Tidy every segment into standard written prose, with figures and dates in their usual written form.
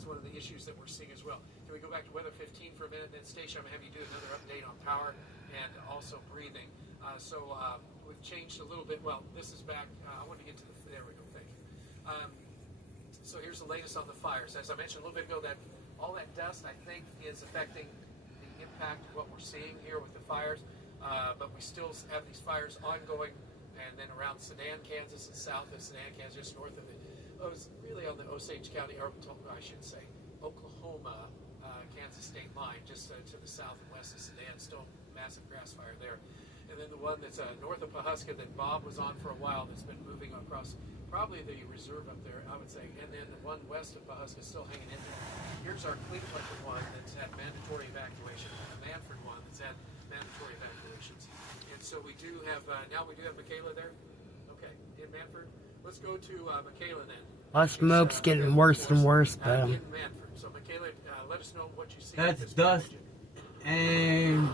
that's one of the issues that we're seeing as well. Can we go back to weather 15 for a minute? Then, Stacia, I'm going to have you do another update on power and also breathing. We've changed a little bit. Well, this is back. I want to get to the. There we go. Thank you. So here's the latest on the fires. As I mentioned a little bit ago, that all that dust, I think, is affecting the impact of what we're seeing here with the fires. But we still have these fires ongoing, and then around Sedan, Kansas, and south of Sedan, Kansas, just north of it. Oh, it's really on the Osage County, or I should say, Oklahoma, Kansas state line, just to the south and west of Sedan. Still massive grass fire there. And then the one that's north of Pawhuska that Bob was on for a while, that's been moving across probably the reserve up there, I would say. And then the one west of Pawhuska is still hanging in there. Here's our Cleveland one that's had mandatory evacuation, and the Manford one that's had mandatory evacuations. And so we do have, now we do have Michaela there. Okay, in Manford. Let's go to Michaela then. My smoke's getting worse and worse, but in Manford. So Michaela, let us know what you see. That's dust and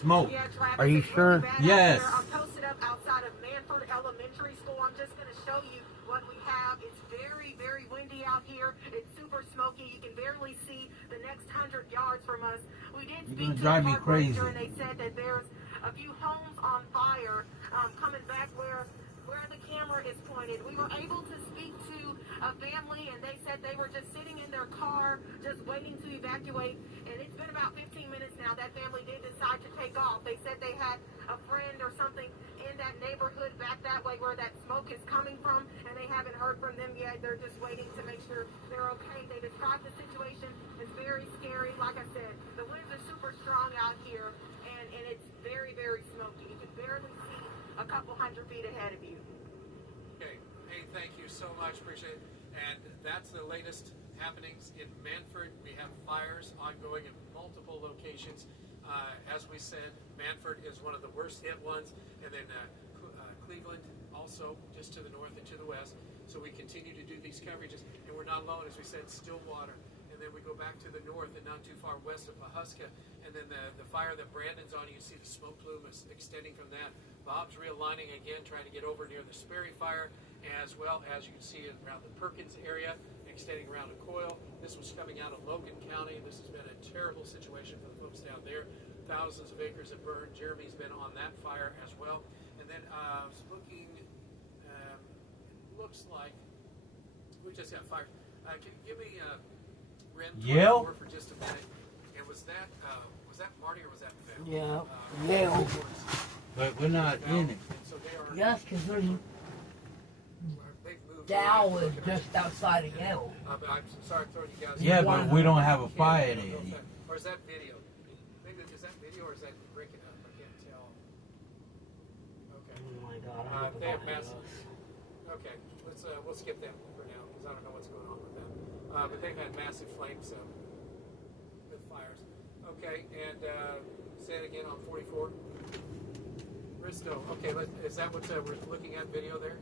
smoke. Yeah, are you sure? Yes. I'm posted up outside of Manford Elementary School. I'm just going to show you what we have. It's very, very windy out here. It's super smoky. You can barely see the next 100 yards from us. We did speak to the park ranger, and they said that there's a few homes on fire coming back where the camera is pointed. We were able to speak to a family, and they said they were just sitting in their car, just waiting to evacuate. And it's been about 15 minutes now. That family did decide to take off. They said they had a friend or something in that neighborhood back that way where that smoke is coming from, and they haven't heard from them yet. They're just waiting to make sure they're okay. They described the situation as very scary. Like I said, the winds are super strong out here, and it's very, very smoky. You can barely see a couple hundred feet ahead of you. Okay. Hey, thank you so much. Appreciate it. And that's the latest happenings in Manford. We have fires ongoing in multiple locations. As we said, Manford is one of the worst hit ones, and then Cleveland also just to the north and to the west. So we continue to do these coverages, and we're not alone, as we said, Stillwater. And then we go back to the north and not too far west of Pawhuska. And then the fire that Brandon's on, you see the smoke plume is extending from that. Bob's realigning again, trying to get over near the Sperry fire, as well as you can see around the Perkins area, extending around a coil. This was coming out of Logan County. This has been a terrible situation for the folks down there. Thousands of acres have burned. Jeremy's been on that fire as well. And then I was looking, looks like we just got fire. Can you give me Ren 24 for just a minute? And was that Marty or was that Val? Yeah. Yeah. But we're not in it. So they are, Yes, because they've moved Dow away is from just outside of Yale. but I'm sorry to throw you guys. Yeah, but we don't have a fire there. Or is that video? Maybe is that video or is that breaking up? I can't tell. Okay. Oh my God. They have massive. Okay, we'll skip that for now because I don't know what's going on with them. But they've had massive flames with fires. Okay, and say it again on 44. Bristow. Okay, is that what we're looking at? Video there.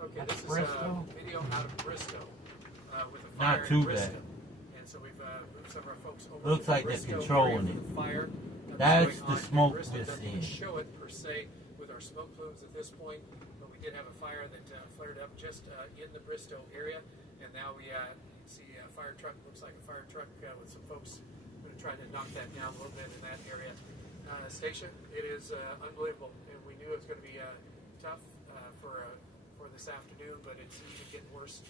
Okay, this is video out of Bristow with a fire. Not too in Bristow. bad. And so we've moved some of our folks over. Looks to like they're Bristow controlling area for the fire. That's going the on in smoke Bristow. we're Doesn't seeing. show it per se with our smoke plumes at this point, but we did have a fire that flared up just in the Bristow area, and now we see a fire truck. Looks like a fire truck with some folks going to try to knock that down a little bit in that area. Stacia, it is unbelievable, and we knew it was going to be tough for this afternoon, but it's even getting worse.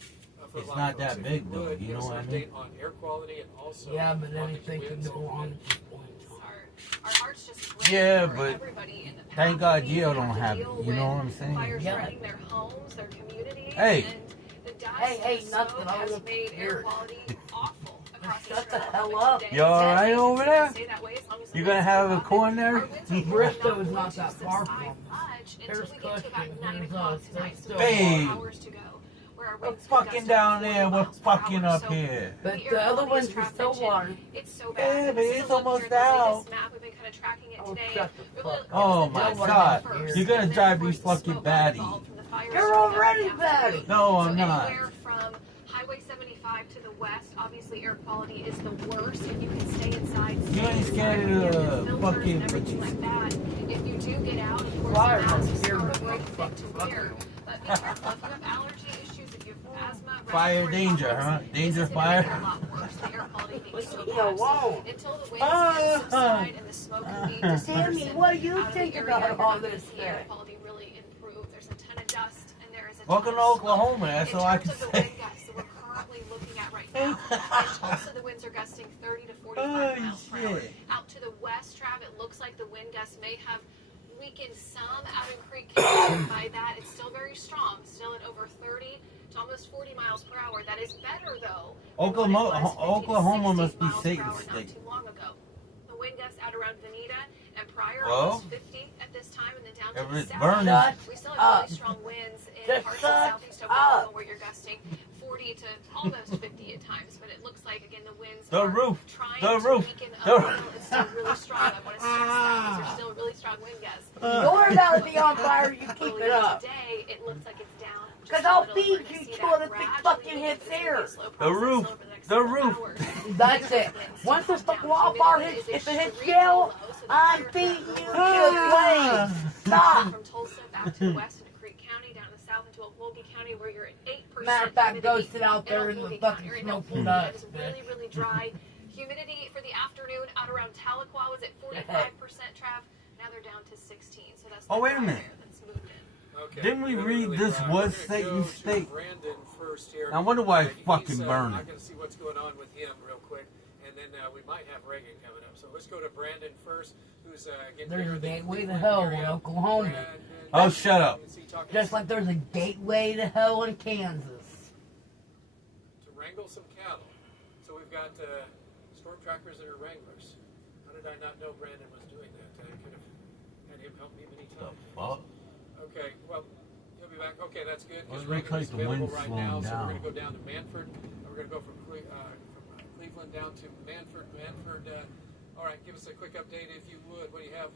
For It's a lot not of folks. that big, though. You know what I mean? Update on air quality and also Yeah, but on these anything can winds go on and- at this point. Our hearts just break Yeah, for but everybody in the thank path. God These Gio have don't to have it. deal You know with what I'm saying? Fires Yeah. threatening their homes, their communities, Hey. and the dust Hey, and the nothing. smoke I has look made air weird. quality awful across Shut the Australia. hell But up. today, You all right it's over gonna there? stay that way as long as the You gonna winds have keep a up. corn there? Our winds are Bristow going is not to that subside far from. much until There's we get to about Cushing, 9 there's o'clock tonight. So there's we have Babe. 4 hours to go. Where our We're winds can fucking gust down up to there. 40 We're miles per fucking hour. up So here. But the air the other quality, ones as are Trav still mentioned, water. it's so bad. Yeah, but This is it's a look almost here at the out. latest map. We've been kind of tracking it Oh, today. shut the It fuck was up. Oh the my dust God. first, You're gonna and then, drive of me course, the fucking smoke got batty. involved from the fires You're starting out already in the afternoon. batty. No, I'm so not. Anywhere from Highway 75 to the west, obviously air quality is the worst. If you can stay inside, You ain't scared of the filters fucking and everything like that. If you do get out, of course, Fire masks here, are a but great fuck, thing to fuck wear. you. But be careful if you have allergy issues, if you have asthma, Fire danger, huh? Danger This is gonna make it fire. a lot worse. The air quality being so Leave me bad. So alone. until the winds can subside and the smoke can be dispersed Sammy, what do you out of the think area, about you're all not gonna this see air shit? quality really improve. There's a ton of dust and there is a ton Welcome of to smoke. Oklahoma. That's all I In can terms of the say. wind gusts that we're currently looking at right now, in Tulsa the winds are gusting 30 to 45 Oh, miles per hour. shit. Out to the west, Trav, it looks like the wind gusts may have weakened some out in Creek County. By that, it's still very strong, still at over 30 to almost 40 miles per hour. That is better, though, than what it was 50 to Oklahoma 60 must be miles per Satan's hour not state. too long ago. The wind gusts out around Veneta and Pryor Well, almost 50 at this time, and then down to if the it's south. burning. Shut We still have up. really strong winds in Just parts of shut southeast Oklahoma up. where you're gusting 40 to almost 50 at times. But it looks like, again, the winds The are roof. trying The to roof. weaken The up. roof. It's still really strong. I want to stress that. These are still really strong wind gusts. You're about to be on fire, you keep it Earlier up. today, it looks like it's down. just 'Cause a I'll little. feed We're gonna you see till that the big gradually fucking begin hits to be a here. slow The process roof. over the next The couple roof. hours. That's it. Once this fucking wildfire hits, if it hits jail, I'm feeding you to the flames. Stop. From Tulsa back to the west into Creek County, down to the south into Okolgie County, where you're at 8%. Matter of fact, go humidity sit out there in the Okolgie fucking County, or in smoky Okolgie. dust, It is really, really dry. Humidity for the afternoon out around Tahlequah was at 45%, Trav. Now they're down to 16. So that's the Oh, wait a dry minute. air that's moved in. Okay. Didn't we Really, read really this dry. was We're gonna Satan's go to state? Brandon first here. I wonder why it's And fucking he's, burning. I'm going to see what's going on with him real quick, and then we might have Reagan coming up. So let's go to Brandon first, who's getting There's near a the gateway to Cleveland hell in area. Oklahoma. Brandon, Oh, shut up. is he talking Just like there's a gateway to hell in Kansas. to wrangle some cattle. So we've got storm trackers that are wranglers. How did I not know Brandon was doing that? I could have had him help me many The times. fuck? Okay, well, he'll be back. Okay, that's good. Well, Because it looks Reagan is like the available wind's right slowing now, so we're down. going to go down to Manford. And we're going to go from Cleveland down to Manford. All right, give us a quick update if you would. What do you have?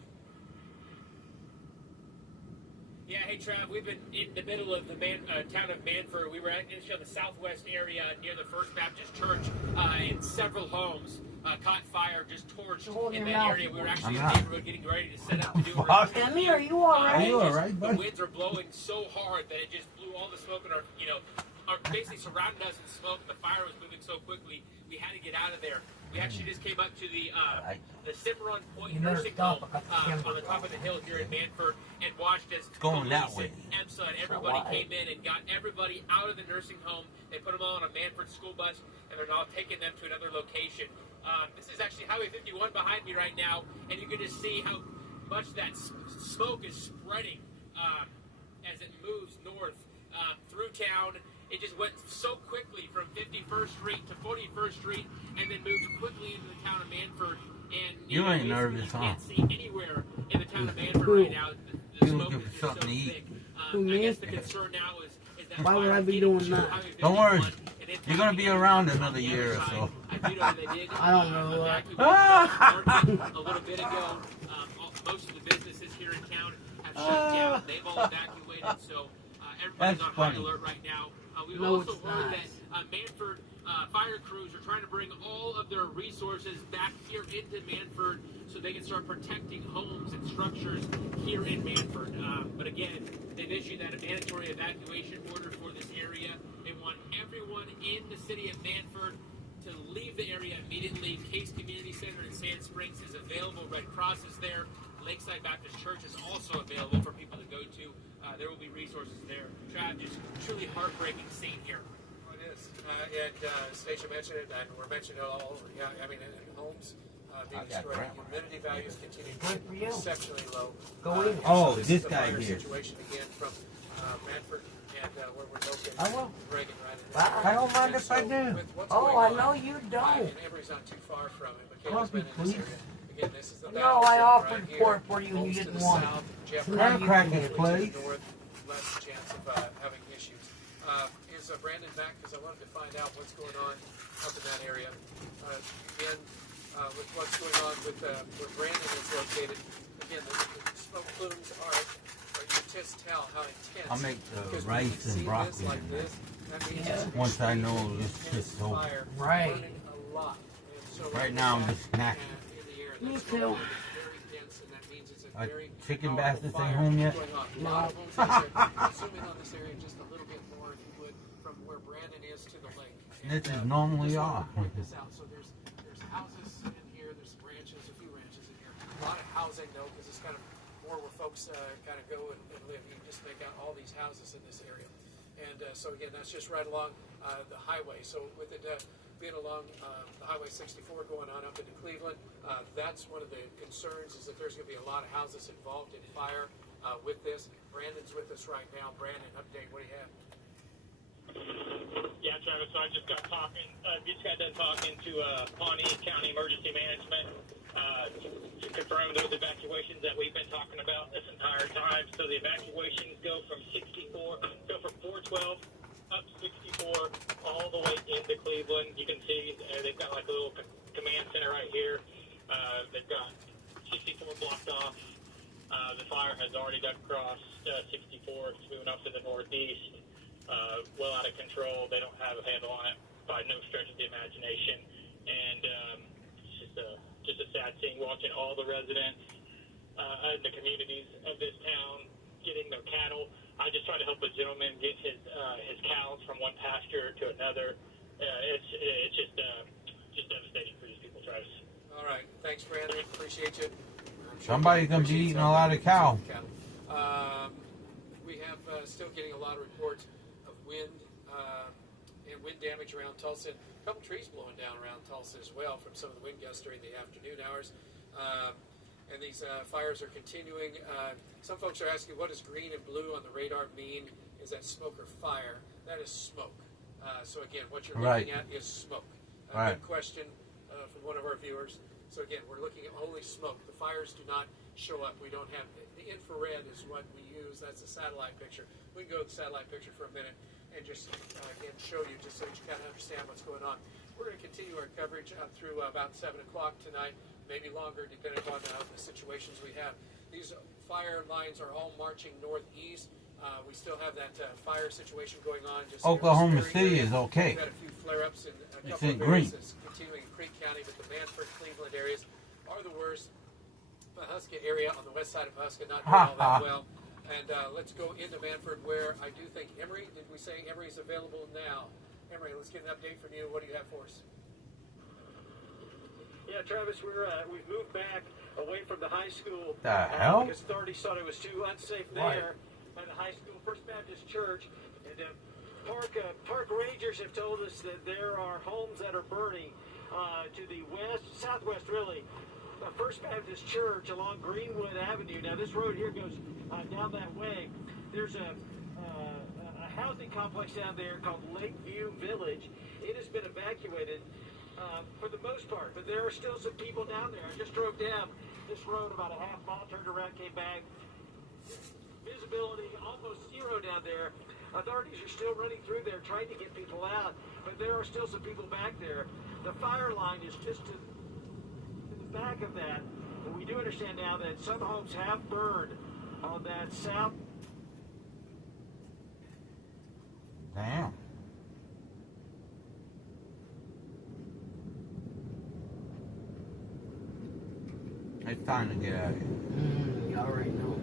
Yeah, hey Trav, we've been in the middle of the town of Manford. We were actually in the southwest area near the First Baptist Church, and several homes caught fire, just torched Hold in your that mouth. area. We were actually I'm in not. the neighborhood getting ready to set up to do a Fuck. Sammy, are you alright? Are you just- alright, bud? The winds are blowing so hard that it just blew all the smoke in our, basically surrounded us in smoke. The fire was moving so quickly, we had to get out of there. We actually just came up to the Cimarron Point You better Nursing stop. Home I got the camera on the top of the hill here in Manford and watched as going that police way. and EMSA and everybody why? came in and got everybody out of the nursing home. They put them all on a Manford school bus, and they're now taking them to another location. This is actually Highway 51 behind me right now, and you can just see how much that smoke is spreading as it moves north through town. It just went so quickly from 51st Street to 41st Street, and then moved quickly into the town of Manford. And You ain't basically nervous, you huh? can't see anywhere in the town of Manford right now. The You smoke looking is for just so something to eat. thick. Who, I me? guess the concern now is that Why would fire I be getting doing to that? Highway Don't worry. 51 and it's You're gonna be happening around on the another other year or side. so. I do know that they did I don't know. evacuate Ah! the market a little bit ago. Most of the businesses here in town have shut down. They've all evacuated, so everybody's That's on high funny. alert right now. We've No, also it's heard not. that Manford fire crews are trying to bring all of their resources back here into Manford so they can start protecting homes and structures here in Manford. But again, they've issued that a mandatory evacuation order for this area. They want everyone in the city of Manford to leave the area immediately. Case Community Center in Sand Springs is available. Red Cross is there. Lakeside Baptist Church is also available for people to go to. There will be resources there. Trav, just truly heartbreaking scene here. It is. And Stacia mentioned it, and we're mentioning it all over. Yeah, I mean, in homes being I got destroyed, grandma. humidity values continue to Good for be you. exceptionally low. Go in. Oh, this this is the guy fire here. situation again from Manford and where we're located. I will. Reagan, right in Wow. there. I don't mind And if I so do. with what's Oh, going I on, know you don't. And Emory's not too far from it. Michaela's Coffee, been in this please. area. Again, this is the No, battle I zone offered right here. pork for you and you Homes to didn't the want it. south, Jeff So now County, you Crackers, can get it. to please. the north, less chance of having issues. Is Brandon back? Because I wanted to find out what's going on up in that area. Again, with what's going on with where Brandon is located, again, the smoke plumes are you can just tell how intense. I'll make Because when rice you see and broccoli this like in this, that means it's an Once I know extremely this intense shit's over. fire Right. burning a lot. And so Right with now, I'm that, just snacking. in the air, Me that too. smoke is very dense, and that means it's a Our very chicken powerful bastards ain't fire home yet? going on. A lot of homes in this area. Zoom in on this area just a little bit more, if you would, from where Brandon Brandon is to the lake. This is normally just wanted off. to point this out. So there's houses in here, there's ranches, a few ranches in here. A lot of housing though, because it's kind of more where folks kind of go and live. You can just make out all these houses in this area. And so again, that's just right along the highway. So with it being along the Highway 64 going on up into Cleveland, that's one of the concerns is that there's going to be a lot of houses involved in fire with this. Brandon's with us right now. Brandon, update. What do you have? Yeah, Travis, so I just got done talking to Pawnee County Emergency Management to confirm those evacuations that we've been talking about this entire time. So the evacuations go from 412 up 64 all the way into Cleveland. You can see they've got like a little command center right here. They've got 64 blocked off. The fire has already dug across 64. It's moving up to the northeast. Well out of control. They don't have a handle on it by no stretch of the imagination. And it's just a sad scene watching all the residents in the communities of this town getting their cattle. I just tried to help a gentleman get his cows from one pasture to another. It's just devastating for these people, Travis. All right. Thanks, Brandon. Appreciate you. Somebody's going to be eating a lot of cow. We have still getting a lot of reports of wind and wind damage around Tulsa. A couple trees blowing down around Tulsa as well from some of the wind gusts during the afternoon hours. And these fires are continuing. Some folks are asking, what does green and blue on the radar mean? Is that smoke or fire? That is smoke. So again, what you're looking at is smoke. Good question from one of our viewers. So again, we're looking at only smoke. The fires do not show up. We don't have the infrared is what we use. That's a satellite picture. We can go to the satellite picture for a minute and just again show you just so that you kind of understand what's going on. We're going to continue our coverage up through about 7 o'clock tonight, maybe longer depending upon the situations we have. These fire lines are all marching northeast. We still have that fire situation going on. Just Oklahoma City is okay. We've got a few flare-ups in a It's couple in of green. areas. It's continuing in Creek County, but the Manford, Cleveland areas are the worst. Pahuska area on the west side of Pahuska not doing all that well. And let's go into Manford, where I do think Emory. Did we say Emory is available now? Emory, let's get an update from you. What do you have for us? Yeah, Travis, we've moved back away from the high school. The hell? Because authorities thought it was too unsafe there by the high school, First Baptist Church. And park rangers have told us that there are homes that are burning to the southwest really. First Baptist Church along Greenwood Avenue. Now this road here goes down that way. There's a housing complex down there called Lakeview Village. It has been evacuated for the most part, but there are still some people down there. I just drove down this road about a half mile, turned around, came back. Visibility almost zero down there. Authorities are still running through there trying to get people out, but there are still some people back there. The fire line is just to the back of that. And we do understand now that some homes have burned on that south. Damn. It's time to get out of here. You already know.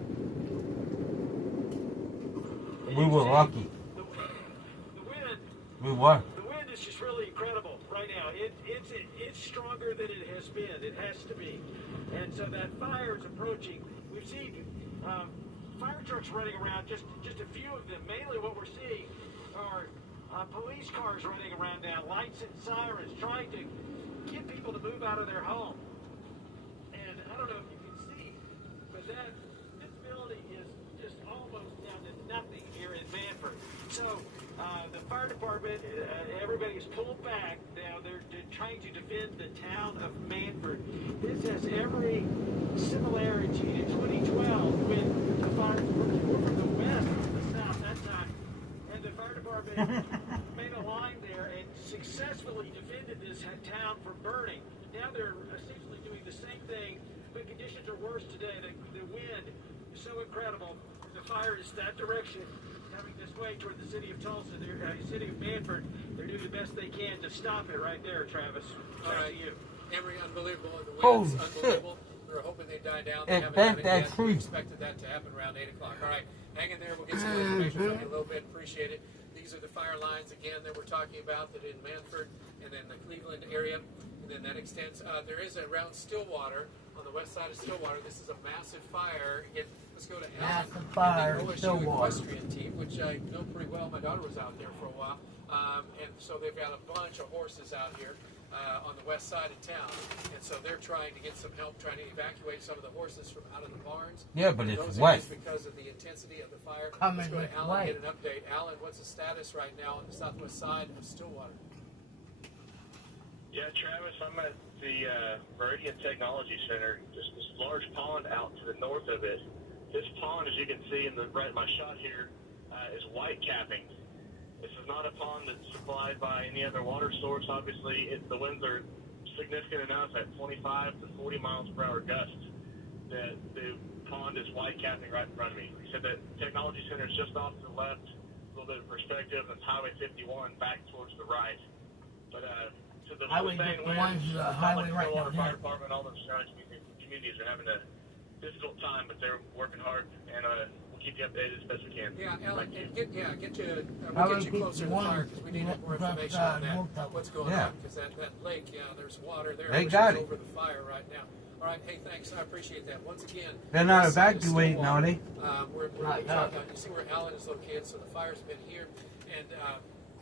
We were lucky. The wind. We were. The wind is just really incredible right now. It's stronger than it has been. It has to be. And so that fire is approaching. We've seen fire trucks running around, just a few of them. Mainly what we're seeing are police cars running around now, lights and sirens, trying to get people to move out of their home. And I don't know if you can see, but this building is just almost down to nothing here in Manford. So the fire department, everybody is pulled back. Now they're trying to defend the town of Manford. This has every similarity to 2012 when the fires were from the west to the south that time. And the fire department made a line there and successfully defended this town from burning. Now they're essentially doing the same thing, but conditions are worse today. The wind is so incredible. The fire is that direction, coming this way toward the city of Tulsa, city of Manford. They're doing the best they can to stop it right there, Travis. All right, you. Emory, unbelievable. And the Holy wind's unbelievable. We were hoping they'd die down. They It haven't bent done it that yet. tree. We expected that to happen around 8 o'clock. All right, hang in there. We'll get some information from you in a little bit. Appreciate it. These these are the fire lines again that we're talking about that in Manford and then the Cleveland area, and then that extends. There is around Stillwater on the west side of Stillwater. This is a massive fire. Again, let's go to Allen. Massive fire and in the OSU Stillwater. equestrian team, which I know pretty well. My daughter was out there for a while, and so they've got a bunch of horses out here. On the west side of town, and so they're trying to get some help, trying to evacuate some of the horses from out of the barns. Yeah, but it's Those wet. areas because of the intensity of the fire. Coming Let's go to this Alan way. and get an update. Alan, what's the status right now on the southwest side of Stillwater? Yeah, Travis, I'm at the Meridian Technology Center. Just this large pond out to the north of it. This pond, as you can see in the right my shot here, is white capping. This is not a pond that's supplied by any other water source. Obviously, the winds are significant enough at 25 to 40 miles per hour gusts that the pond is white capping right in front of me. He said that Technology Center is just off to the left, a little bit of perspective, and it's Highway 51 back towards the right. But to the Highway sustained 51 winds, is the it's not highway like right Stillwater down Fire here. Department, all those surrounding communities are having a difficult time, but they're working hard, and we'll keep you updated as best we can. Yeah, Alan, Thank you. and we'll get you Highway closer to the 51, fire because we need more information on that. What's going Yeah. on? Because that lake, there's water there. They which got is it. over the fire right now. All right, hey, thanks. I appreciate that. Once again, They're not west side of evacuating, Stillwater, are they? We're Not talking, yet. you see where Alan is located, so the fire's been here, and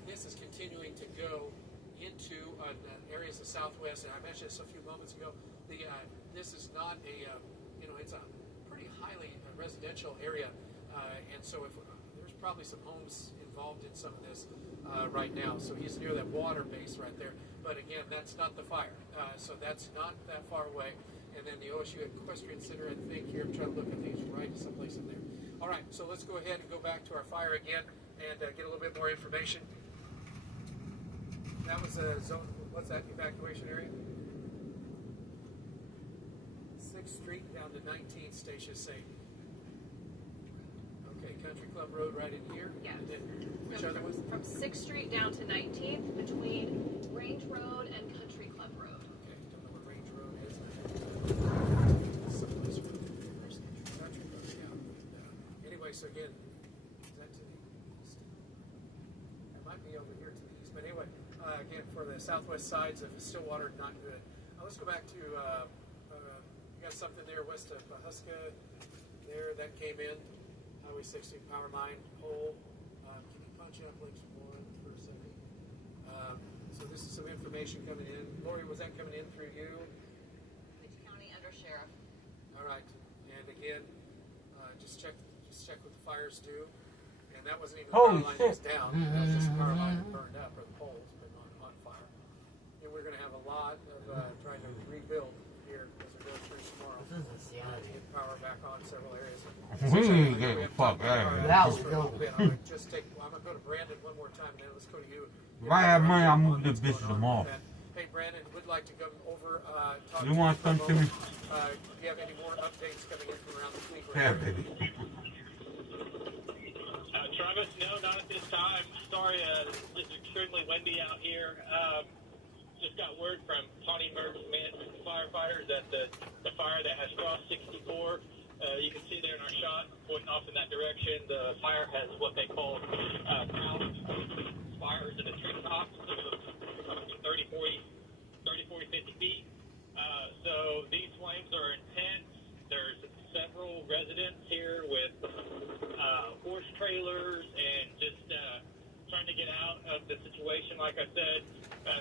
this is continuing to go into areas of Southwest. And I mentioned this a few moments ago. This is not it's a pretty highly residential area, and so there's probably some homes involved in some of this right now. So he's near that water base right there. But again, that's not the fire. So that's not that far away. And then the OSU Equestrian Center, I think here, I'm trying to look, I think it's right someplace in there. All right, so let's go ahead and go back to our fire again and get a little bit more information. That was a zone, what's that evacuation area? 6th Street down to 19th, Stacia Saint. Okay, Country Club Road right in here. Yeah. And then, which other ones? From 6th Street down to 19th, between Range Road and Country Club Road. Okay, don't know what Range Road is. Someplace where there's Country Club, yeah. Anyway, so again, is that to the east? It might be over here to the east, but anyway, again, for the southwest sides of Stillwater, not good. Let's go back to, you got something there west of Huska there that came in. Highway 60 power line pole. Can you punch up links 1 for a second? So this is some information coming in. Lori, was that coming in through you? Leach County Under Sheriff. All right. And again, just check what the fires do. And that wasn't even the Holy power line that was shit. down. That was just the power line that burned up, or the poles been on fire. And we're going to have a lot of trying to rebuild here as we go through tomorrow. This is To get power back on several areas. We need to get the fuck out of here. That Just was for a little good. bit. I'm going to go to Brandon one more time, and then let's go to you. If I have money, I'll move this bitch tomorrow. Hey, Brandon, would like to come over, talk You to want for a some, Timmy? moment. Do you have any more updates coming in from around the Cleveland Yeah, area? baby. Travis, no, not at this time. Sorry, it's extremely windy out here. Just got word from Pawnee Emergency Management firefighters that the fire that has crossed 64, you can see there in our shot, pointing off in that direction. The fire has what they call mounds, fires in the treetops, 30, 40, 50 feet. So these flames are intense. There's several residents here with horse trailers and just trying to get out of the situation. Like I said,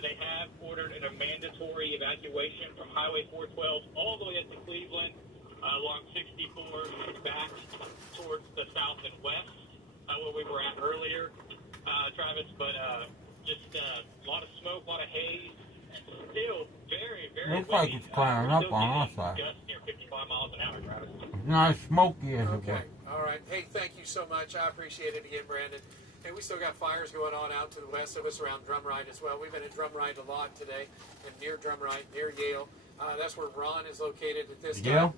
they have ordered a mandatory evacuation from Highway 412 all the way up to Cleveland, along 64 back towards the south and west, where we were at earlier, Travis. But just a lot of smoke, a lot of haze, and still very, very Looks like windy. it's clearing We're up still on our getting side. gusts near 55 miles an hour, Travis. It's not as smoky as it was. Okay, all right. Hey, thank you so much. I appreciate it again, Brandon. And we still got fires going on out to the west of us around Drumride as well. We've been at Drumride a lot today, and near Drumride, near Yale. That's where Ron is located at this time. Yale?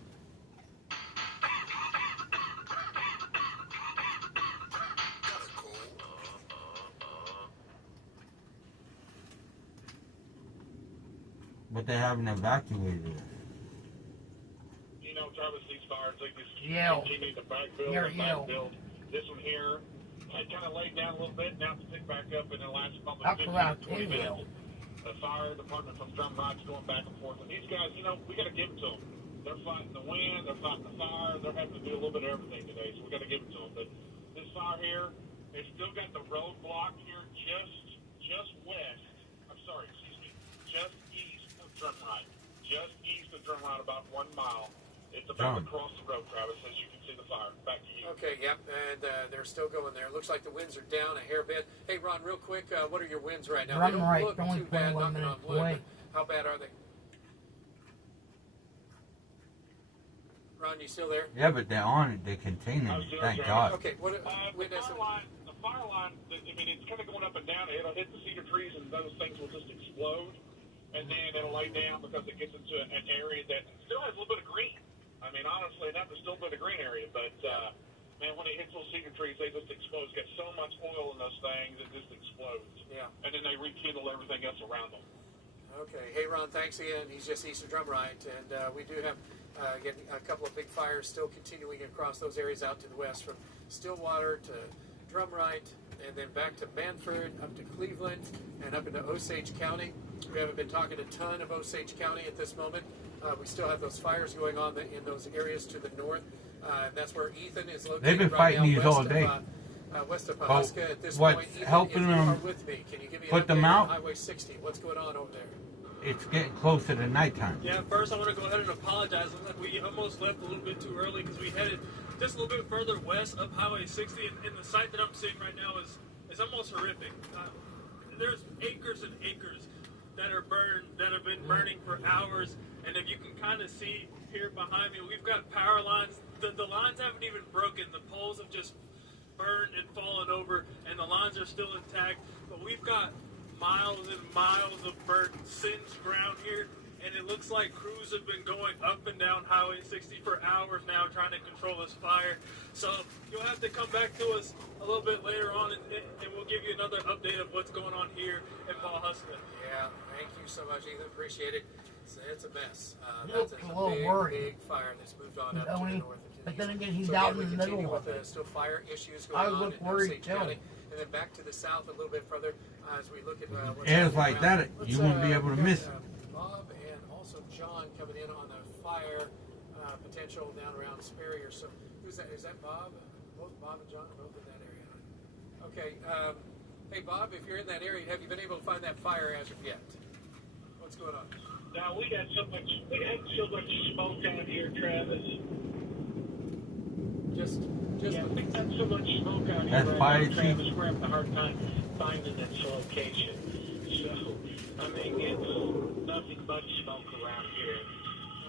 But they haven't evacuated it. You know, Travis, these fires, they just Yale. continue to backbuild Near and Yale. backbuild. This one here had kind of laid down a little bit. Now it's picked back up in the last probably Talk 15 about to 20 Inhale. minutes. The fire department from Drum Rock's going back and forth. And these guys, you know, we got to give it to them. They're fighting the wind, they're fighting the fire, they're having to do a little bit of everything today, so we got to give it to them. But this fire here, it's still got the road blocked here just west. I'm sorry, excuse me, just east of Drumright. Just east of Drumright, about 1 mile. It's about to cross the road, Travis, as you can see the fire. Back to you. Okay, yep, and they're still going there. Looks like the winds are down a hair bit. Hey, Ron, real quick, what are your winds right now? They don't Drumright, look only too bad, 21 knocking on minutes wood. away. But how bad are they? Ron, you still there? Yeah, but they're on it. They're containing it. Thank God. Okay, what wind The is fire line, I mean, it's kind of going up and down. It'll hit the cedar trees, and those things will just explode. And then it'll lay down because it gets into an area that still has a little bit of green. I mean, honestly, enough, there's still a bit of green area. But, man, when it hits those cedar trees, they just explode. It's got so much oil in those things, it just explodes. Yeah. And then they rekindle everything else around them. Okay. Hey, Ron, thanks again. He's just east of Drumright, and we do have again a couple of big fires still continuing across those areas out to the west, from Stillwater to Drumright, and then back to Manford, up to Cleveland, and up into Osage County. We haven't been talking a ton of Osage County at this moment. We still have those fires going on in those areas to the north. That's where Ethan is located. They've been right fighting now, these all day. West of Pahuska at this what's point. Ethan, helping if you them are with me, can you give me an put them update on out? Highway 60? What's going on over there? It's getting closer to nighttime. Yeah, first I want to go ahead and apologize. Looks like we almost left a little bit too early because we headed just a little bit further west up Highway 60, and the site that I'm seeing right now is almost horrific. There's acres and acres that are burned, that have been burning for hours, and if you can kind of see here behind me, we've got power lines. The lines haven't even broken. The poles have just burned and fallen over, and the lines are still intact, but we've got miles and miles of burnt, singed ground here, and it looks like crews have been going up and down Highway 60 for hours now trying to control this fire. So you'll have to come back to us a little bit later on, and we'll give you another update of what's going on here in Pahuska. Yeah, thank you so much, Ethan. Appreciate it. It's a mess. Looks That's a a little big, worried. big fire that's moved on up to Don't the he? north. And to the But then east. again, he's So out we in the continue middle of with it. still fire issues I going on look in worried, Osage too. County. And then back to the south a little bit further as we look at what's Areas happening like around. that, you won't be able to we've miss got, it. Bob and also John coming in on the fire potential down around Sperry or so. Who's that? Is that Bob? Both Bob and John are both in that area. Okay. Hey, Bob, if you're in that area, have you been able to find that fire as of yet? What's going on? Now, we had so much smoke out here, Travis. Yeah, we got so much smoke out here That's right fire, now, Chief. Travis. We're having a hard time finding its location. So, I mean, it's nothing but smoke around here.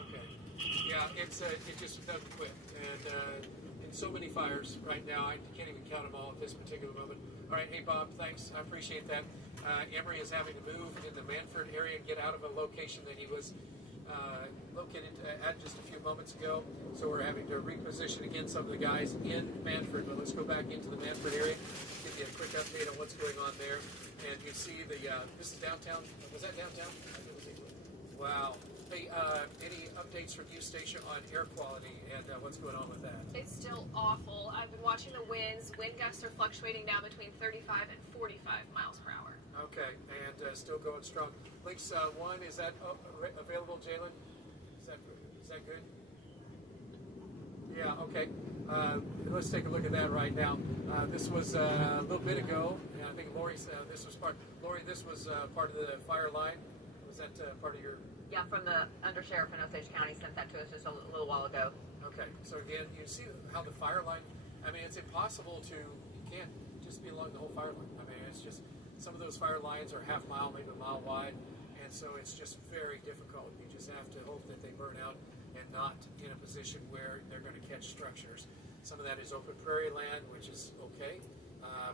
Okay. Yeah, it just doesn't quit, and in so many fires right now, I can't even count them all at this particular moment. All right, hey Bob, thanks, I appreciate that. Emory is having to move in the Manford area and get out of a location that he was located at just a few moments ago. So we're having to reposition again some of the guys in Manford. But let's go back into the Manford area, give you a quick update on what's going on there. And you see this is downtown. Was that downtown? Wow. Hey, any updates from you, Stacia, on air quality and what's going on with that? It's still awful. I've been watching the winds. Wind gusts are fluctuating now between 35 and 45 miles per hour. Okay, and still going strong. Links 1, is that available, Jalen? Is that good? Yeah, okay. Let's take a look at that right now. This was a little bit ago, and I think Lori, this was part of the fire line. Was that part of your... Yeah, from the undersheriff in Osage County sent that to us just a little while ago. Okay, so again, you see how the fire line, I mean, it's impossible you can't just be along the whole fire line. I mean, it's just, some of those fire lines are half mile, maybe a mile wide, and so it's just very difficult. You just have to hope that they burn out and not in a position where they're going to catch structures. Some of that is open prairie land, which is okay,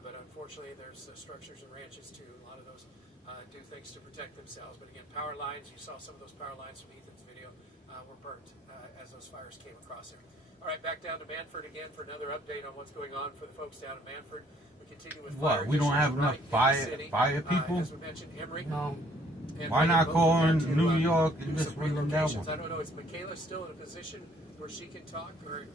but unfortunately there's structures and ranches too. A lot of those do things to protect themselves. But again, power lines, you saw some of those power lines from Ethan's video, were burnt as those fires came across there. All right, back down to Manford again for another update on what's going on for the folks down in Manford. We continue with What, fire we don't issues have enough right in the city. fire people? As we mentioned, Emory. No. And Why not both call had in to, New York and do just some run them that relocations. one? I don't know, is Michaela still in a position where she can talk? Or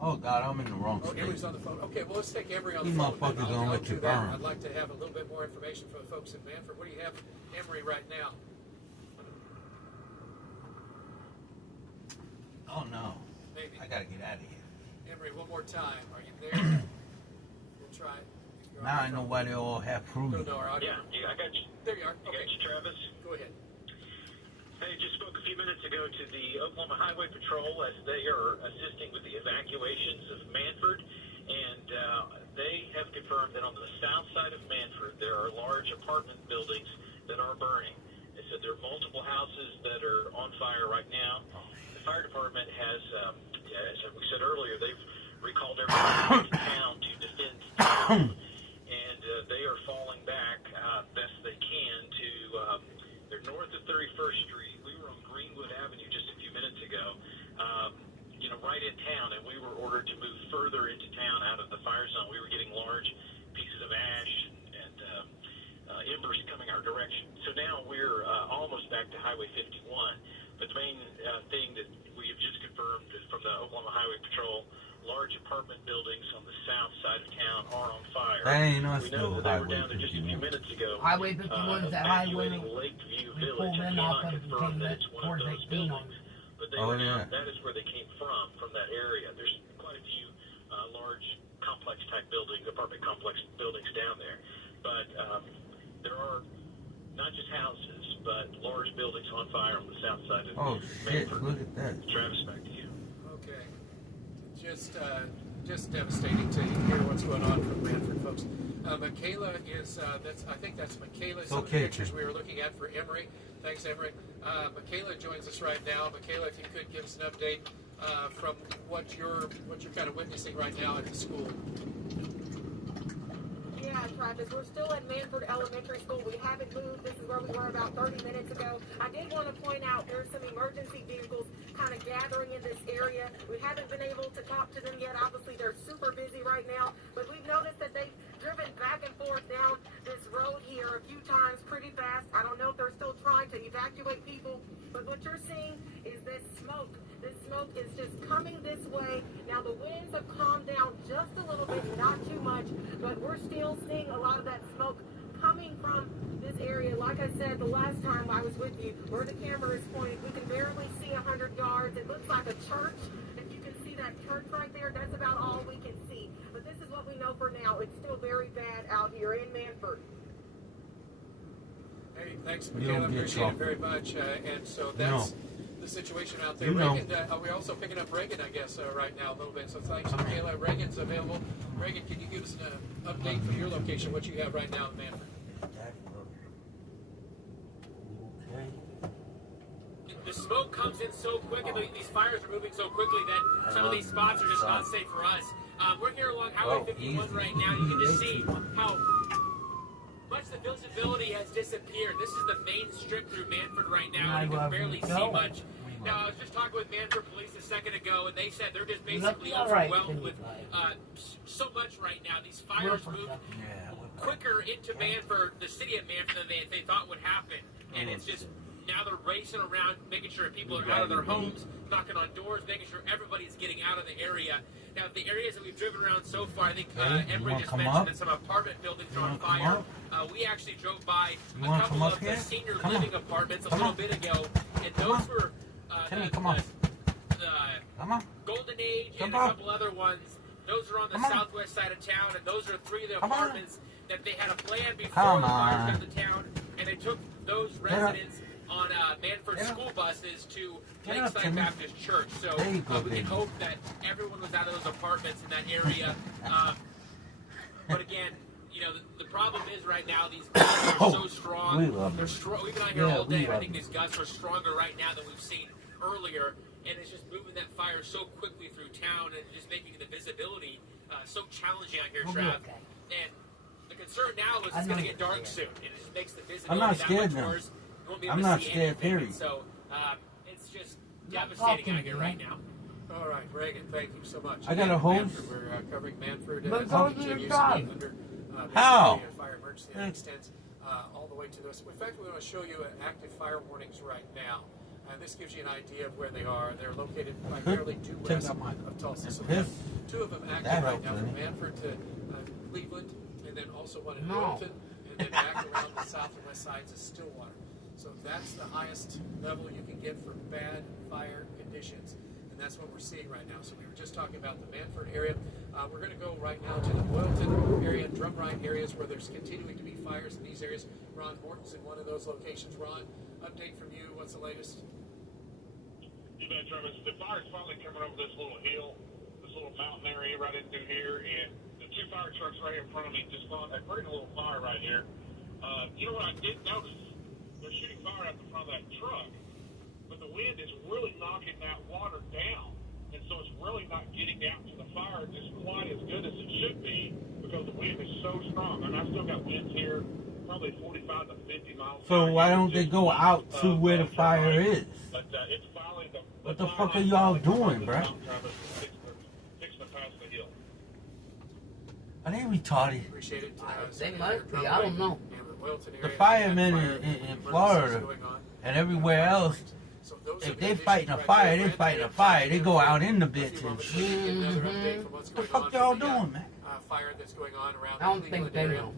Oh God, I'm in the wrong Oh, state. Emery's on the phone. Okay, well, let's take Emery on These the phone. motherfuckers I'll gonna let do you that. burn. I'd like to have a little bit more information from the folks in Manford. What do you have, Emery, right now? Oh no. Maybe. I gotta get out of here. Emery, one more time. Are you there? We'll try it. If you're on Now the I know phone. why they all have fruit. No, no, our audio. Yeah, I got you. There you are. I got Okay, you, Travis. go ahead. Hey, just spoke a few minutes ago to the Oklahoma Highway Patrol as they are assisting with the evacuations of Manford, and they have confirmed that on the south side of Manford there are large apartment buildings that are burning. They said there are multiple houses that are on fire right now. The fire department has, as we said earlier, they've recalled everyone to town to defend town, and they are falling back best they can to, they're north of 31st Street. We were on Greenwood Avenue just a few minutes ago, right in town, and we were ordered to move further into town out of the fire zone. We were getting large pieces of ash and embers coming our direction. So now we're almost back to Highway 51. But the main thing that we have just confirmed from the Oklahoma Highway Patrol, large apartment buildings on the south side of town are on fire. That ain't us We know though, that they were Highway down there just a few 51. minutes ago. Highway 51 is that highway evacuating Lakeview we Village. pulled I in off cannot of confirm came that it's one of towards those 18 on. buildings, but they Oh, were yeah. down, that is where they came from that area. There's quite a few large complex type buildings, apartment complex buildings down there. But there are not just houses, but large buildings on fire on the south side of Oh shit! Manford. Look at that. Travis, back to you. Okay. Just devastating to hear what's going on from Manford, folks. Michaela is, I think that's Michaela. Some of the Okay, pictures Tim. we were looking at for Emery. Thanks, Emery. Michaela joins us right now. Michaela, if you could give us an update from what you're kind of witnessing right now at the school. Yeah, Travis, we're still at Manford Elementary School. We haven't moved. This is where we were about 30 minutes ago. I did want to point out there's some emergency vehicles kind of gathering in this area. We haven't been able to talk to them yet. Obviously, they're super busy right now, but we've noticed that they've driven back and forth down this road here a few times pretty fast. I don't know if they're still trying to evacuate people, but what you're seeing is this smoke. This smoke is just coming this way. Now, the winds have calmed down just a little bit, not too much, but we're still seeing a lot of that smoke coming from this area. Like I said the last time I was with you, where the camera is pointed, we can barely see 100 yards. It looks like a church. If you can see that church right there, that's about all we can see. But this is what we know for now. It's still very bad out here in Manford. Hey, thanks, You Michaela. don't get Appreciate it chocolate. very much. And so that's the situation out there. You know. Reagan, are we also picking up Reagan, I guess, right now a little bit? So thanks, Michaela. Reagan's available. Reagan, can you give us an update for your location, what you have right now in Manford? The smoke comes in so quick, and these fires are moving so quickly that some of these spots are just not safe for us. We're here along Highway 51 right now. You can just see how much the visibility has disappeared. This is the main strip through Manford right now, and you can barely see much. Now, I was just talking with Manford Police a second ago, and they said they're just basically overwhelmed with so much right now. These fires move quicker into Manford, the city of Manford, than they thought would happen. And it's just, now they're racing around, making sure people are out of their homes, knocking on doors, making sure everybody's getting out of the area. Now, the areas that we've driven around so far, I think Emery just mentioned that some apartment buildings are on fire. We actually drove by a couple of the senior living apartments a little bit ago, and those were the Golden Age and a couple other ones. Those are on the southwest side of town, and those are three of the apartments that they had a plan before the fires got to town, and they took those residents on Manford school buses to Lakeside Baptist Church. So we can hope that everyone was out of those apartments in that area. But again, you know, the problem is right now these gusts are so strong. They're strong. We've been out here all day, and I think these gusts are stronger right now than we've seen earlier. And it's just moving that fire so quickly through town and just making the visibility so challenging out here, Trav. And the concern now is it's going to get dark soon. And it just makes the visibility that much worse. You won't be able to see anything. So it's just devastating out here right now. All right, Reagan, thank you so much. I got a hose. We're covering Manford But as go it to your continues job. to be under How? basically a fire emergency that extends all the way to this. In fact, we want to show you active fire warnings right now. This gives you an idea of where they are. They're located primarily due west of Tulsa. So we have two of them active right now, from Manford to Cleveland, and then also one in Wilton, and then back around the south and west sides is Stillwater. So that's the highest level you can get for bad fire conditions, and that's what we're seeing right now. So we were just talking about the Manford area. We're going to go right now to the Wilton area, Drumright areas, where there's continuing to be fires in these areas. Ron Morton's in one of those locations. Ron, update from you. What's the latest? You bet, Travis. The fire's finally coming over this little hill, this little mountain area right in through here, and the two fire trucks right here in front of me just caught a pretty little fire right here. You know what I did notice? They're shooting fire out the front of that truck, but the wind is really knocking that water down, and so it's really not getting out to the fire just quite as good as it should be because the wind is so strong. And I've still got winds here, probably 45 to 50 miles. So why don't they go out to where the fire is? But it's finally What the fuck are y'all doing, bro? Are they retarded? Appreciate it. They might be. I don't know. The firemen in Florida and everywhere else, if they're fighting a fire, they're fighting a fire. They go out in the bitch and shit. What the fuck y'all doing, man? Fire that's going on around I don't the Cleveland think they area, know.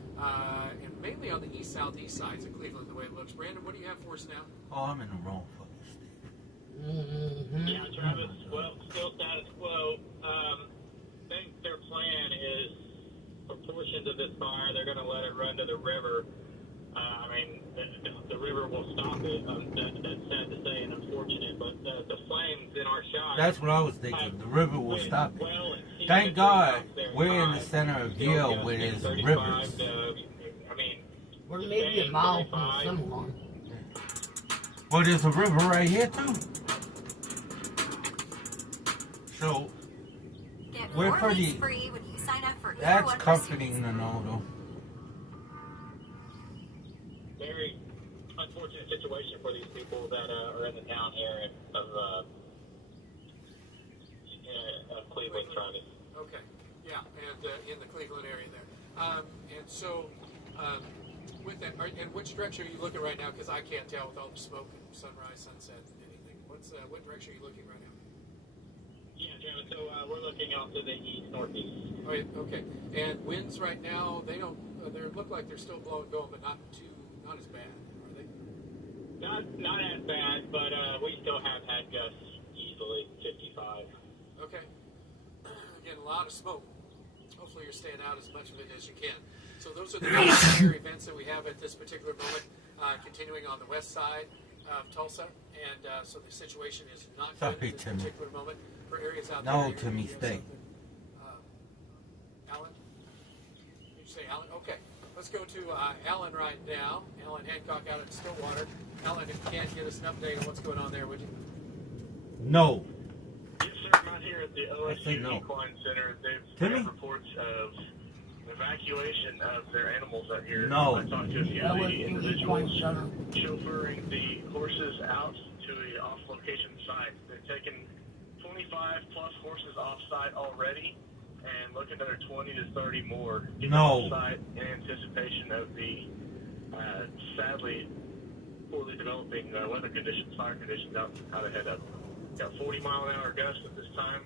and mainly on the east-southeast sides of Cleveland, the way it looks. Brandon, what do you have for us now? Oh, I'm in the wrong fucking state. Yeah, Travis, well, still status quo. I think their plan is for portions of this fire, they're going to let it run to the river. I mean, the river will stop it. That's sad to say and unfortunate, but the flames in our shot. That's what I was thinking. The river will stop it. Thank God we're in the center of Yale where there's rivers. We're maybe a mile from someone. Well, there's a river right here, too. So, we're pretty... free when you sign up for That's comforting to know, though. Very unfortunate situation for these people that are in the town here of Cleveland, Travis. Okay, yeah, and in the Cleveland area there. And so, with that, and which direction are you looking right now? Because I can't tell with all the smoke and sunrise, sunset, anything. What direction are you looking right now? Yeah, Travis, so we're looking off to the east-northeast. Oh, yeah, okay. And winds right now, they don't, they look like they're still blowing, going, but not as bad, are they? Not as bad, but we still have had gusts easily 55. Okay. Again, a lot of smoke. Hopefully you're staying out as much of it as you can. So those are the major events that we have at this particular moment, continuing on the west side of Tulsa. And so the situation is not good at this particular moment for areas out there. No, Timmy, stay. Alan? Did you say Alan? Okay. Let's go to Alan right now. Alan Hancock out in Stillwater. Alan, if you can, give us an update on what's going on there, would you? No. Yes, sir. I'm out here at the OSU Equine Center. They've got reports of evacuation of their animals out here. No. I talked to a few of the individuals chauffeuring the horses out to the off-location site. They're taking 25 plus horses off-site already and looking at another 20 to 30 more off-site in anticipation of the sadly poorly developing weather conditions, fire conditions out ahead of them. Got 40 mile an hour gusts at this time,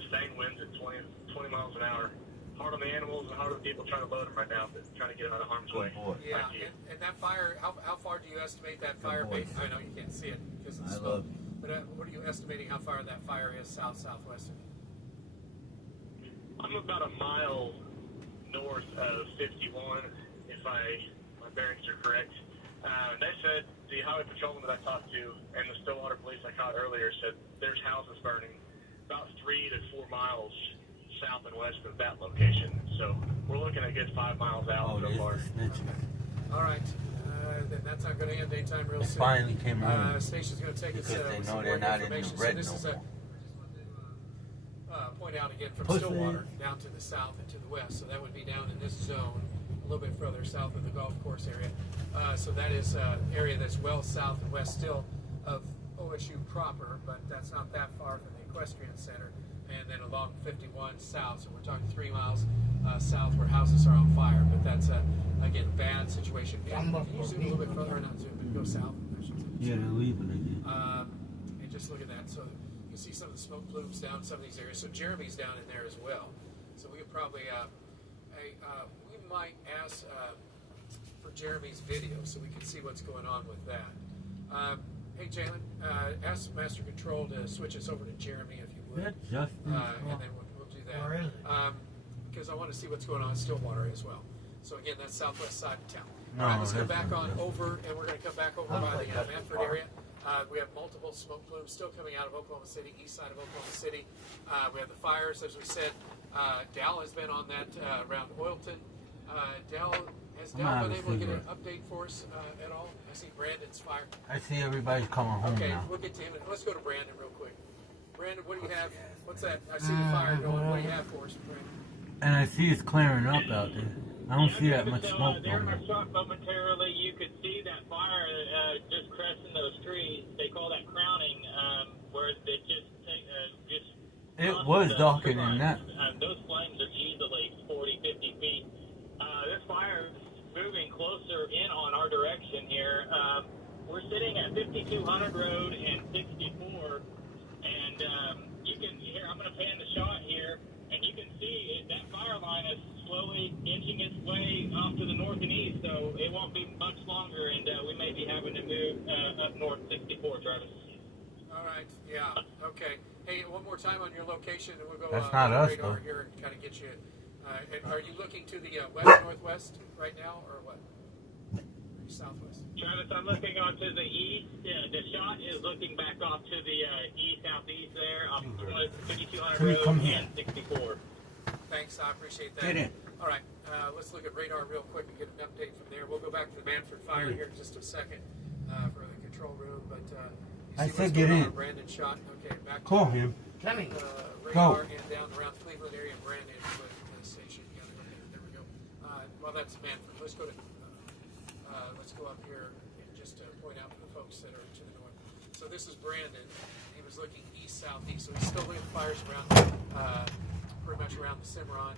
sustained winds at 20 miles an hour. Hard on the animals and hard on the people trying to load them right now, but trying to get them out of harm's way. Yeah, and that fire, how far do you estimate that fire base? I know you can't see it because of the smoke, but what are you estimating how far that fire is southwest? I'm about a mile north of 51, if my bearings are correct. They said, the highway patrolman that I talked to and the Stillwater police I caught earlier said there's houses burning about 3 to 4 miles south and west of that location. So we're looking at a good 5 miles out so far. All right. Then that's not going to end anytime real soon. Finally came around. Station's going to take us because they know some they're more not in the information. red So this no is point out again from Stillwater down to the south and to the west. So that would be down in this zone, a little bit further south of the golf course area. So that is an area that's well south and west still of OSU proper, but that's not that far from the equestrian center. And then along 51 south, so we're talking 3 miles south where houses are on fire. But that's, again, a bad situation. Can you zoom a little bit further? Not zoom, but go south, I should say. Yeah, they're leaving again. And just look at that. So you can see some of the smoke plumes down some of these areas. So Jeremy's down in there as well. So we could probably, we might ask for Jeremy's video so we can see what's going on with that. Hey, Jalen, ask Master Control to switch us over to Jeremy if you would. That's Justin. And then we'll do that. Where is it? Because I want to see what's going on in Stillwater as well. So again, that's southwest side of town. No, All right, let's go that's back not on Justin. over, and we're going to come back over Looks by like the Justin Manford Park. area. We have multiple smoke plumes still coming out of Oklahoma City, east side of Oklahoma City. We have the fires, as we said. Dal has been on that around Oilton. Has Dal been able to get an update for us at all? I see Brandon's fire. I see everybody's coming home Okay, now. we'll get to him. Let's go to Brandon real quick. Brandon, what do you have? What's that? I see the fire going. What do you have for us, Brandon? And I see it's clearing up out there. I don't see that much smoke There going I on. saw momentarily. You could see that fire just cresting those trees. They call that crowning, where it just It was darker than that. Those flames are easily 40, 50 feet. This fire is moving closer in on our direction here. We're sitting at 5200 Road and 64, and you can here. I'm going to pan the shot here, and you can see that fire line is slowly inching its way off to the north and east. So it won't be much longer, and we may be having to move up north 64, Travis. All right. Yeah. Okay. Hey, one more time on your location, and we'll go That's not us, radar though. here and kind of get you. And are you looking to the west northwest right now, or what? Or southwest? Travis, I'm looking onto the east. The shot is looking back off to the east southeast there, off 5200 Road Come here. and 64. Thanks. I appreciate that. Get in. All right. Let's look at radar real quick and get an update from there. We'll go back to the Manford fire here in just a second for the control room, but. I See said what's get going on in. on Brandon shot. Okay, back Call to him. Jimmy. radar and down around Cleveland area and Brandon station. Yeah, there we go. Well, that's Manford. Let's go to let's go up here and just point out for the folks that are to the north. So this is Brandon. He was looking east southeast, so he's still looking at fires around pretty much around the Cimarron.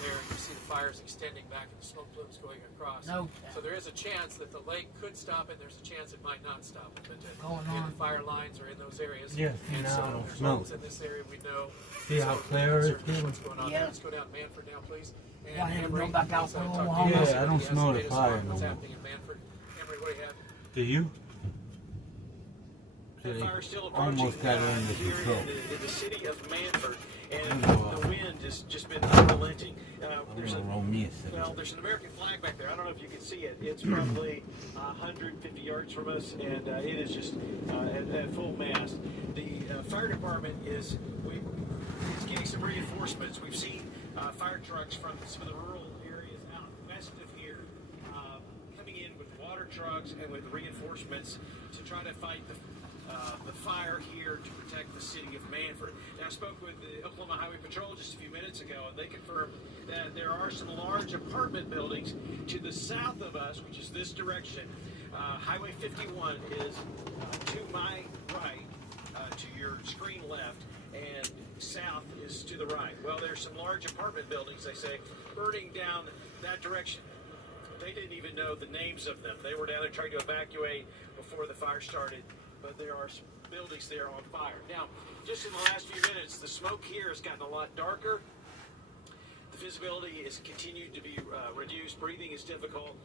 There you see the fires extending back and the smoke plumes going across. No. So there is a chance that the lake could stop it. There's a chance it might not stop it. But Going again, on. the fire lines are in those areas. Yeah, and now so I don't there's know. homes in this area we know. See how So clear we're it concerned is? what's going on Yeah. there. Let's go down Manford now, please. And Why haven't we Emery, gone back out let's, for a talk little to while? you Yeah, about I don't what's smell the latest fire on what's no more. happening in Manford. Emery, what do you have? Do you? The They fire still approaching almost got it under here control. in the city of Manford, and the wind has just been unrelenting. There's I'm gonna roll me a second. well, there's an American flag back there. I don't know if you can see it. It's probably 150 yards from us, and it is just at full mast. The fire department is getting some reinforcements. We've seen fire trucks from some of the rural areas out west of here coming in with water trucks and with reinforcements to try to fight the fire here to protect the city of Manford. Now, I spoke with the Oklahoma Highway Patrol just a few minutes ago, and they confirmed that there are some large apartment buildings to the south of us, which is this direction. Highway 51 is to my right, to your screen left, and south is to the right. Well, there's some large apartment buildings, they say, burning down that direction. They didn't even know the names of them. They were down there trying to evacuate before the fire started, but there are some buildings there on fire. Now, just in the last few minutes, the smoke here has gotten a lot darker. The visibility has continued to be reduced. Breathing is difficult,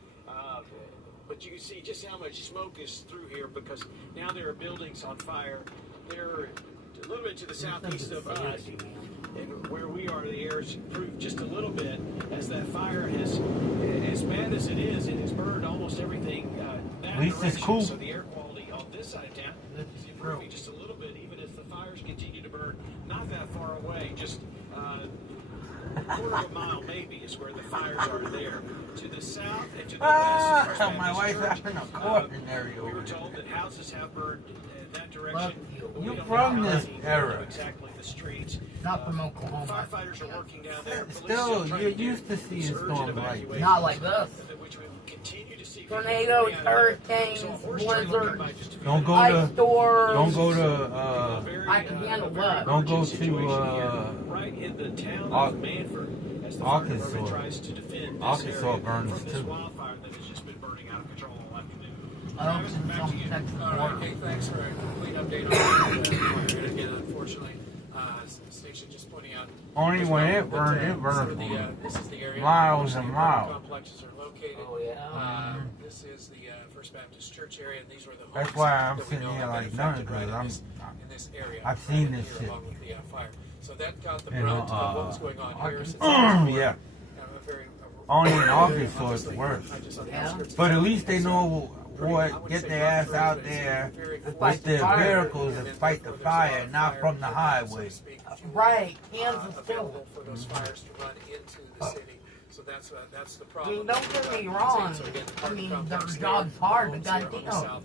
but you can see just how much smoke is through here because now there are buildings on fire. They're a little bit to the southeast of us. And where we are, the air has improved just a little bit as that fire has, as bad as it has burned almost everything that At least it's direction. cool. So the air quality on this side of town is improving just a little bit, even as the fires continue to burn not that far away, just a quarter of a mile maybe is where the fires are there. To the south and to the west. First My Baptist wife's Church, having a courting area we over were there. told that houses have burned in that direction. but we You're don't from know this how many, era. exactly the streets. Not from Oklahoma. Firefighters are working down there. Police Still, trying you're to do used to seeing this urgent storms like evacuation, this. Not like this. which we continue to see Tornadoes, people out of there. hurricanes, So a horse trailer blizzards, came by just a few Don't go minutes ice to, storms. don't go to, ago. Very, I can handle very what? Don't go urgent to, situation here, right in the town of Manford, as the fire Arkansas. department tries to defend this Arkansas area burns from this too. wildfire that has just been burning out of control all afternoon. Oaks and some Texas All right, border. hey, thanks for a complete update on the fire. And again, unfortunately, station just pointing out. Only as when well, it burned, but, it burned some of the, this is the area miles where and the miles. complexes are located. Oh, yeah. This is the First Baptist Church area, and these were the homes That's why I'm that we sitting know here have like been none, affected right because in this area. I've seen right this here, shit. along with the fire. So that got the You brunt know, of what was going on here. Since yeah. very, Only in August, so it's worse. Yeah. But at least they know what, get their ass out there with their vehicles and fight the fire, not from the highway. Right, Kansas too. Available for those fires to run into the city. So that's the problem. You don't get me wrong. I mean, their job's hard, but goddamn.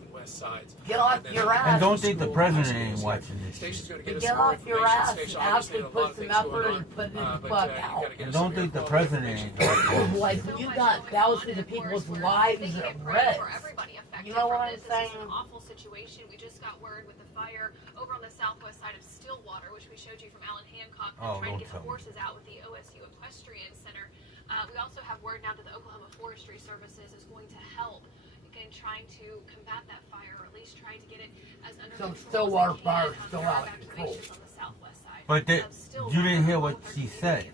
Get off your ass. And don't think the president ain't watching this shit. Get off your ass and actually put some effort and put it the fuck out. And don't think the president ain't watching this. Like, you got thousands of people's lives at risk. You know what I'm saying? This is an awful situation. We just got word with the fire over on the southwest side of Stillwater, which we showed you from Alan Hancock. They're trying to get the horses out with the OSU Equestrian Center. We also have word now that the Oklahoma Forestry Services is going to help in trying to combat that fire, or at least trying to get it as under Some control Stillwater as they fire can. still There are out of control. evacuations on the southwest side. But you didn't hear what she said.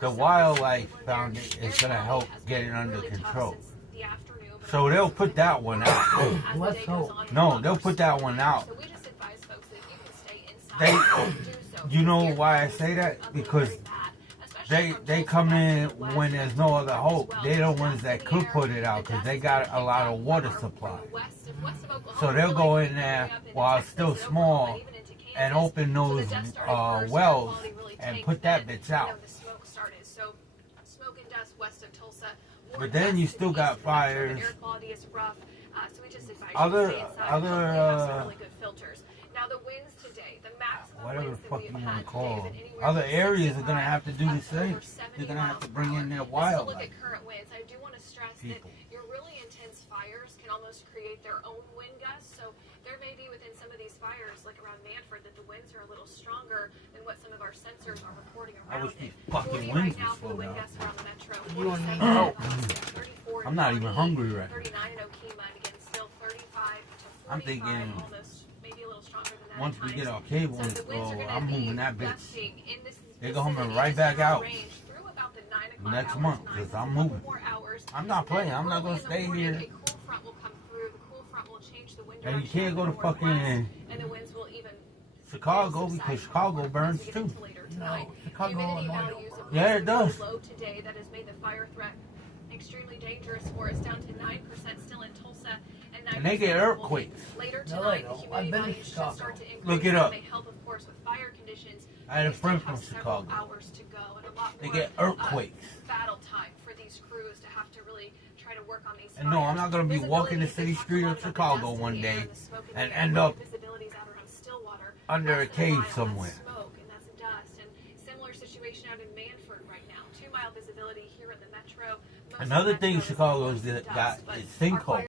The Wildlife Foundation is going to help get it under control. So they'll put that one out. Let's hope. No, they'll put that one out. So we just advise folks that if you can stay inside, do so. You know why I say that? Because they come in when there's no other hope. They're the ones that could put it out because they got a lot of water supply. So they'll go in there while it's still small and open those wells and put that bitch out. But then you still got fires. Other Now the winds today, the maximum whatever the winds that fuck we you have want had to call today them. is anywhere Other from areas are gonna 65 have to do the up to same. over 70 They're gonna have to miles bring per in their hour. Let's look at wildlife. current winds. I do want to stress People. that your really intense fires can almost create their own wind gusts. So there may be within some of these fires, like around Manford, that the winds are a little stronger than what some of our sensors are reporting I around wish it. these fucking 40 winds right now would for the slow wind down. gusts around the metro. You and me 47 both. in Boston, 34 in I'm not even Pawnee, hungry right 39 in Okemah, and again, still 35 to 45, I'm thinking almost, maybe a little stronger than that once at we get times. our cable So the winds are installed, gonna I'm be moving that bitch. gusting in this They're coming vicinity, right this back general out range through about the 9 o'clock next hours, month 9 because to I'm 12 moving. more hours. I'm not playing. I'm not Early gonna in the stay morning, here. A cool front will come through. The cool front will change the wind And you direction can't go to northwest, fucking and the winds will even Chicago because Chicago burns as we get too. into later tonight. No, Chicago, Humidity Illinois values don't have Yeah, it risen does. low today. That has made the fire threat extremely dangerous for us, down to 9% still in Tulsa and 9% And they get in Colby. earthquakes. Later No, tonight, they the don't. humidity I've been to values should Chicago. start to increase. Look it That up. may help, of course, with fire conditions. I had a We still friend have from several Chicago. hours to go and a lot They more, get earthquakes. battle time for these crews to have to really try to work on these And no, I'm not gonna be fires. walking the Visibility, city they talked street a lot of about the Chicago dust in one the air day and the smoke in the and air. end Really, up visibility's out around Stillwater, under a less than cave mile. That's somewhere. smoke and that's dust. And similar situation out in Manford right now. 2-mile visibility here in the metro. Most of Another the thing metro is Chicago's dust, got but is our sinkholes. fire